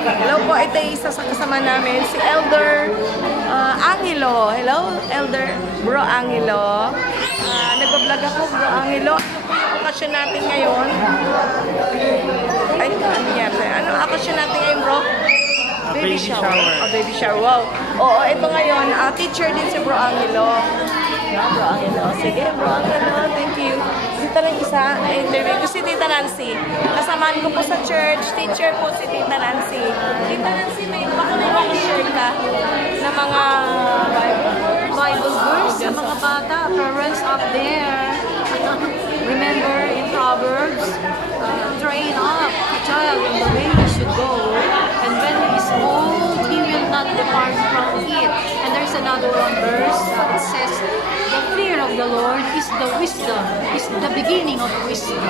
Hello po, ito yung isa sa kasama namin, si Elder Angelo. Hello, Elder Bro Angelo. Nag-vlog ako, Bro Angelo. Ano po yung okasyon natin ngayon? Ay, ano yan? Ano okasyon natin ngayon, bro? Baby shower. Oh, baby shower. Wow. Oo, ito ngayon, teacher din si Bro Angelo. Bro Angelo. Sige, Bro Angelo. Thank you. Dito lang isa, interview ko si Tita Nancy. Kasamaan ko po sa church. Teacher po si Tita Nancy. Tita Nancy, baka may mag-share ka na mga Bible verse sa mga bata, parents up there. Remember in Proverbs, train up a child in the way he should go, and when he is old, he will not depart from it. And there's another one verse that says, the fear of the Lord is the wisdom, is the beginning of wisdom.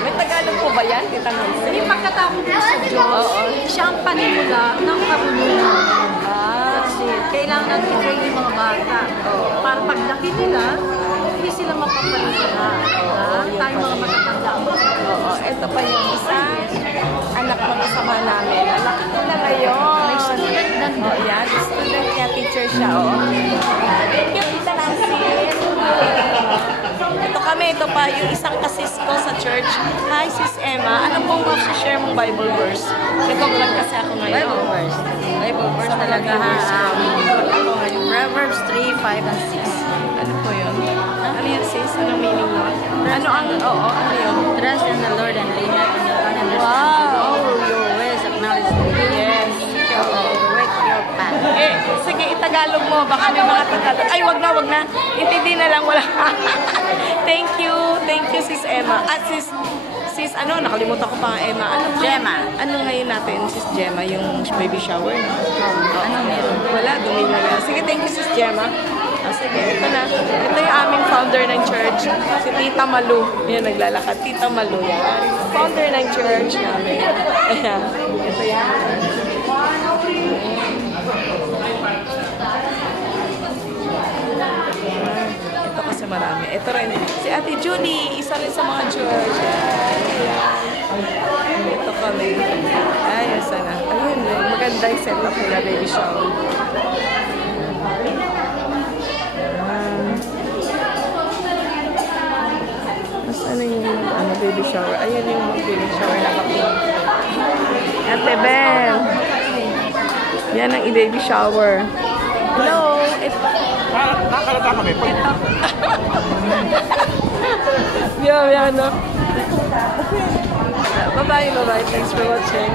May Tagalog po ba yan, Tita Nancy? Hindi pagkatakot mo sa Diyos, siya ang panimula ng kabuluhan. That's it. Kailangan natin i-train yung mga bata. Para paglaki nila, hindi sila mapapalita. Tayo mga matatanda. Oo, ito pa yung isa. Anak ng kasama namin. Anak ko na ngayon. May student na Oh, yan. Student niya, teacher siya. Oh. Thank you, Tita Nancy. Ito kami, ito pa, yung isang kasis ko sa church. Hi, Sis Emma. Ano pong share mong Bible verse? Nag-vlog kasi ako ngayon. Bible verse. Bible verse talaga ha. Proverbs 3, 5, and 6. Ano po yun? Ano yun, sis? Anong meaning mo? Ano ang, oo, ano yun? Trust in the Lord and lean not on your own understanding. Wow! All your ways acknowledge Him. Yes. He shall direct your path. Sige, itagalog mo. Baka may mga Tagalog. Ay, wag na. Intindi na lang, wala. Thank you, Sis Emma. At sis, ano, nakalimutan ko pa ang Emma. Ano po? Gemma. Ano ngayon natin, Sis Gemma, yung baby shower? Ano meron? Wala, dumi na lang. Sige, thank you, Sis Gemma. Sige, ito na. Ito yung aming founder ng church, si Tita Malu. Yan, naglalakad. Tita Malu, yan. Founder ng church namin. Ayan. Ito yan. Ito kasi marami. Ito rin. Si Ate Julie, isa rin sa mga church. Ayan. Ito kami. Ayun, sana. Ayun, maganda yung setup nila, baby shower. Ano yung baby shower? Ayan yung baby shower na kapit. Ate Ben. Yan ang i-baby shower. Hello. Nakalata kami. Yeah, no. Bye-bye. Thanks for watching.